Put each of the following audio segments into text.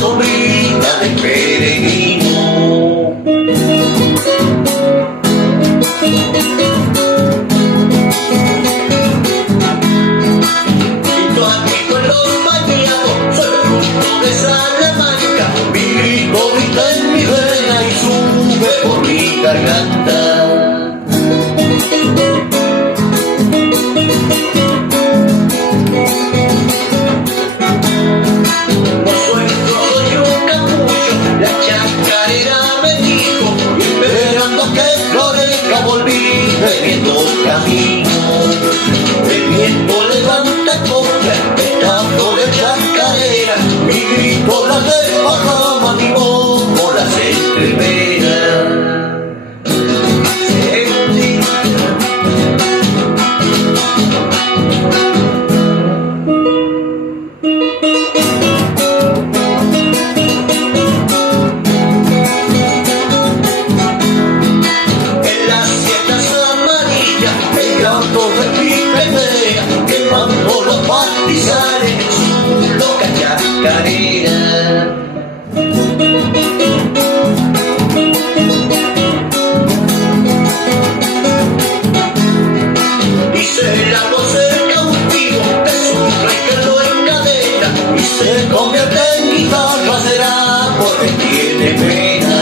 Sombrita de peregrino. Pinto aquí con los bañados, soy fruto de Salamanca. Mi grito grita en mi vena y sube por mi garganta. Volví bebiendo camino, el viento levanta copla, esta flor de chacarera, mi grito la desparrama, mi bombo las estribera. Quemando los pastizales en su loca chacarera. Y se la goza el cautivo de su rey que lo encadena y se convierte en guitarra, será porque tiene pena.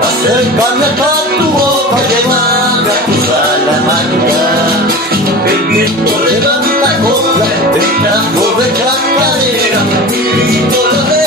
Acércame hasta tu boca, llévame a tu Salamanca. El viento levanta copla, esta flor de chacarera, y grito la